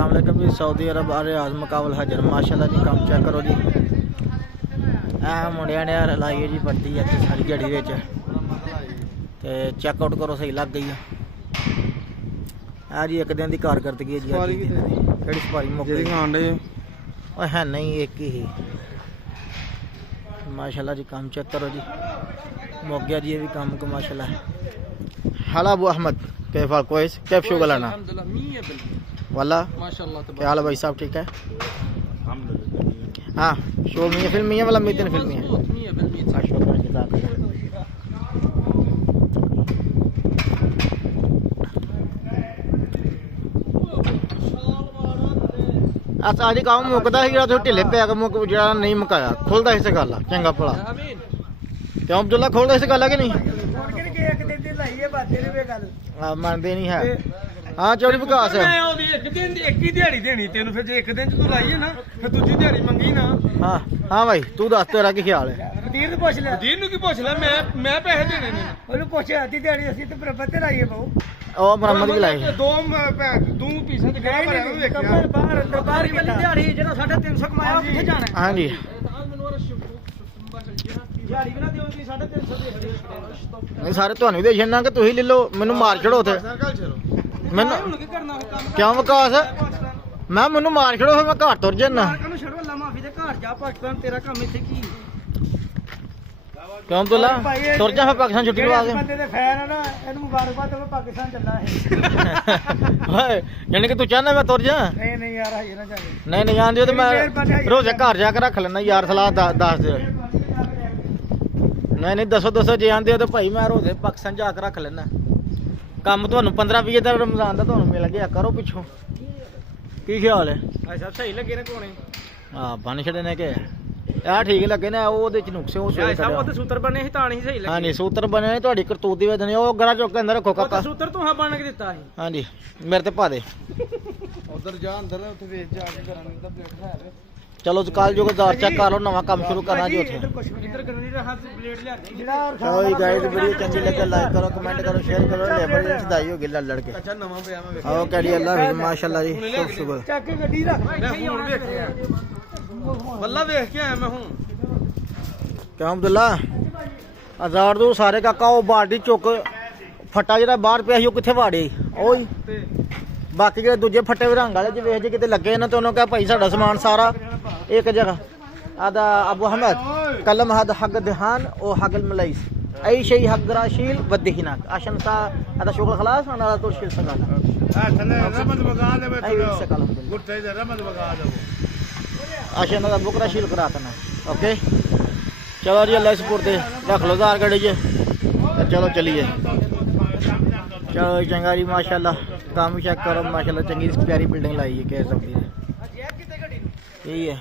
अस्सलाम वालेकुम जी। सऊदी अरब रियाज मुकाबल हजर माशाल्लाह जी। काम चेक करो जी। मुंडिया ने लाई है जी पट्टी इतने सारी जड़ी तो चेकआउट करो सही लग गई है जी। एक दिन की कारकर्दगी है जी। कि सवारी मुक है नहीं एक ही माशाल्लाह जी। काम चेक करो जी मुक गया जी ये भी काम को माशाल्लाह। हाला अबू अहमद कैफ कोइस कैफ शो गलाना वाला माशाल्लाह। क्या हाल है भाई साहब ठीक है? हाँ शो में फिल्मी है वाला मीतन फिल्मी है। अच्छा आज काम मुकदा है जो ढिले पे मुक जो नहीं मुकाया खुलता इस गल चंगा भला क्यों अब्दुल्ला खोलता इस गल है कि नहीं? मनते नहीं है। हाँ चौड़ी विकास है। हाँ हाँ भाई तू दस तेरा की ख्याल है? मुरम्मत भी लाई हाँ जी। नहीं सारे ਤੁਹਾਨੂੰ ਦੇ ਛੱਡਣਾ ਕਿ ਤੁਸੀਂ ਲੈ ਲਓ ਮੈਨੂੰ ਮਾਰ ਛੜੋ ਉਥੇ ਮੈਨੂੰ ਕਿਉਂ ਵਿਕਾਸ ਮੈਂ ਮੈਨੂੰ ਮਾਰ ਛੜੋ ਫਿਰ ਮੈਂ ਘਰ ਤੁਰ ਜਾਣਾ ਕਿਉਂ ਤੁਲਾ ਤੁਰ ਜਾ ਫਿਰ ਪਾਕਿਸਤਾਨ ਛੁੱਟੀ ਲਵਾ ਕੇ ਓਏ ਯਾਨੀ ਕਿ ਤੂੰ ਚਾਹਨਾ ਮੈਂ ਤੁਰ ਜਾ? ਨਹੀਂ ਯਾਰ ਹਜੇ ਨਾ ਜਾਵੇ। ਨਹੀਂ ਆਂਦੇ ਤੇ ਮੈਂ ਰੋਜ਼ੇ ਘਰ ਜਾ ਕੇ ਰੱਖ ਲੈਣਾ ਯਾਰ ਸਲਾਹ ਦੱਸ ਦੇ। नहीं दसो जे आंदे हो तो भाई मैं रोजे पाकिस्तान जाकर रख लेना काम। ਤੁਹਾਨੂੰ 15-20 दिन रमजान का ਤੁਹਾਨੂੰ मिल गया करो पिछों की ख्याल है? सब सही लगे ने कोने हां बन छड़े ने के यार ठीक लगे ने ओदे च नुक्से हो सब ओदे सूत्र बने ही ताणी सही लगे। हां जी सूत्र बने ने ਤੁਹਾਡੀ करतूत दी वजह ने ओ गड़ा चौक के अंदर रखो काका सूत्र तू हां बन के दिता है। हां जी मेरे ते पा दे उधर जा अंदर उथे वेच जाके करांगे दा प्लेट है। चलो कल जो दार चेक कर लो नवा काम शुरू करना जी उथे। चलो गाइस वीडियो चंगी लगे लाइक करो कमेंट करो शेयर करो। लेबर जी सदाई हो गई लड़ के अच्छा नवा पिया मैं आओ कड़ी अल्लाह माशाल्लाह जी शुभ शुभ चेक गड्डी रख मैं फोन देख के वल्ला देख के आया मैं हूं क्यों अब्दुल्ला आजाद दो सारे काका ओ बाल्टी चुक फटा जेड़ा बाहर पिया ओ किथे वाड़े ओए बाकी जो दूजे फटे रंग वाले जो वेख जे किते लगे ना तो उन्होंने कहा भाई साडा समान सारा एक जगह आदा अबू अहमद कलम हद हक दहान ओ हगल मलाइस आई शई हक ग्राशील वदहिना आशन सा आदा शुक्र खलास अना तो शिल सका रमज बगा दे गुट्टे दे रमज बगा दे आशन दा बुकरा शील करातना ओके। चलो जी अल्लाह सपुर दे रख लो दार गड़ी जे चलो चलिए। चलो चंगा जी माशाल्लाह काम चेक करो माशाल्लाह चंगी प्यारी बिल्डिंग लाई है कह सकती है यही है।